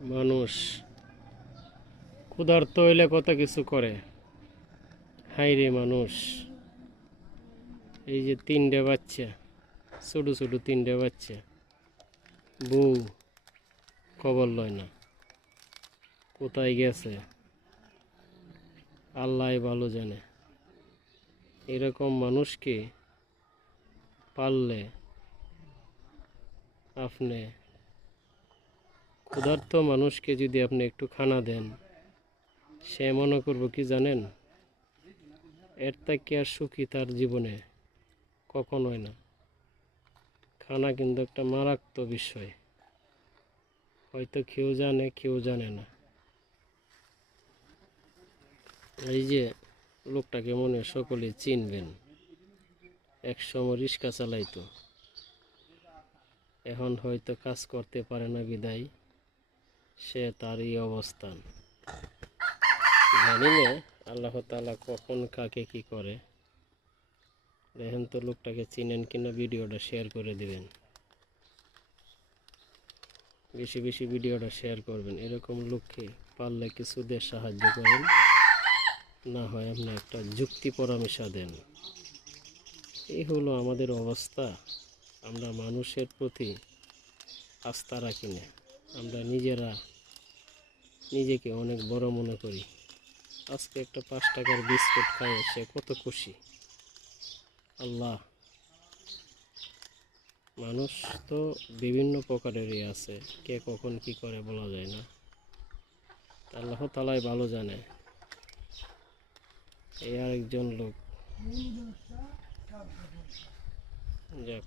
মানুষ ক্ষুধার্ত হইলে কত কিছু করে। হাইরে মানুষ, এই যে তিনটে বাচ্চা, ছোট ছোট তিনটে বাচ্চা, বউ খবর লয় না, কোথায় গেছে আল্লাহ ভালো জানে। এরকম মানুষকে পাললে আপনি, ক্ষুধার্ত মানুষকে যদি আপনি একটু খানা দেন, সে মনে করবো কি জানেন, এর থেকে আর সুখী তার জীবনে কখনোই না। খানা কিন্তু একটা মারাত্মক বিষয়, হয়তো কেউ জানে কেউ জানে না। এই যে লোকটাকে মনে হয় সকলে চিনবেন, একসময় রিক্সা চালাইতো, এখন হয়তো কাজ করতে পারে না বিদায় সে তার এই অবস্থান। জানি না আল্লাহ তাআলা কখন কাকে কি করে। দেখেন তো লোকটাকে চিনেন কিনা, ভিডিওটা শেয়ার করে দিবেন, বেশি বেশি ভিডিওটা শেয়ার করবেন। এরকম লোককে পারলে কিছু দিয়ে সাহায্য করেন, না হয় আপনি একটা যুক্তি পরামর্শ দেন। এই হলো আমাদের অবস্থা। আমরা মানুষের প্রতি আস্থা রাখি না, আমরা নিজেকে অনেক বড় মনে করি। আজকে একটা 5 টাকার বিস্কুট খায় সে কত খুশি। আল্লাহ, মানুষ তো বিভিন্ন প্রকারেরই আছে, কে কখন কি করে বলা যায় না। আল্লাহ তাআলাই ভালো জানে। এই আরেকজন লোক, যাক।